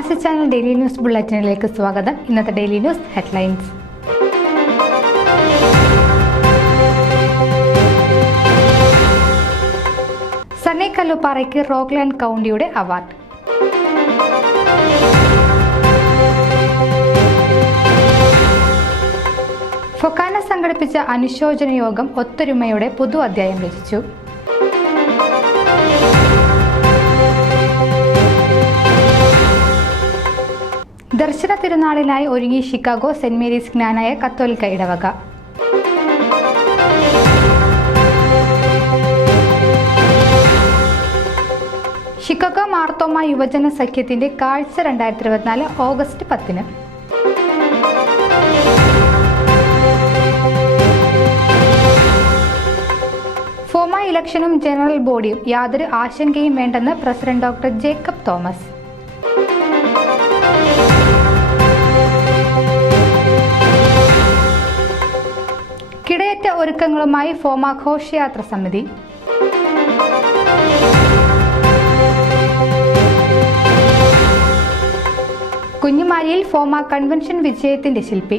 പ്രവാസി channel daily news ബുള്ളറ്റിനിലേക്ക് സ്വാഗതം. ഇന്നത്തെ ഡെയിലി ന്യൂസ് ഹെഡ്ലൈൻസ്. സണ്ണി കല്ലുപ്പാറയ്ക്ക് റോക്ക്ലാൻഡ് കൗണ്ടിയുടെ അവാർഡ്. ഫൊക്കാന സംഘടിപ്പിച്ച അനുശോചന യോഗം ഒത്തൊരുമയുടെ പുതു അധ്യായം രചിച്ചു. ദർശന തിരുനാളിനായി ഒരുങ്ങി ഷിക്കാഗോ സെന്റ് മേരീസ് ജ്ഞാനായ കത്തോലിക്ക ഇടവക. ഷിക്കാഗോ മാർത്തോമ യുവജന സഖ്യത്തിന്റെ കാഴ്ച 2024 ഓഗസ്റ്റ് 10. ഫോമ ഇലക്ഷനും ജനറൽ ബോഡിയും യാതൊരു ആശങ്കയും വേണ്ടെന്ന് പ്രസിഡന്റ് ഡോക്ടർ ജേക്കബ് തോമസ്. കിടയറ്റ ഒരുക്കങ്ങളുമായി ഫോമ ഘോഷയാത്ര സമിതി. കുഞ്ഞുമാരിയിൽ ഫോമ കൺവെൻഷൻ വിജയത്തിന്റെ ശില്പി.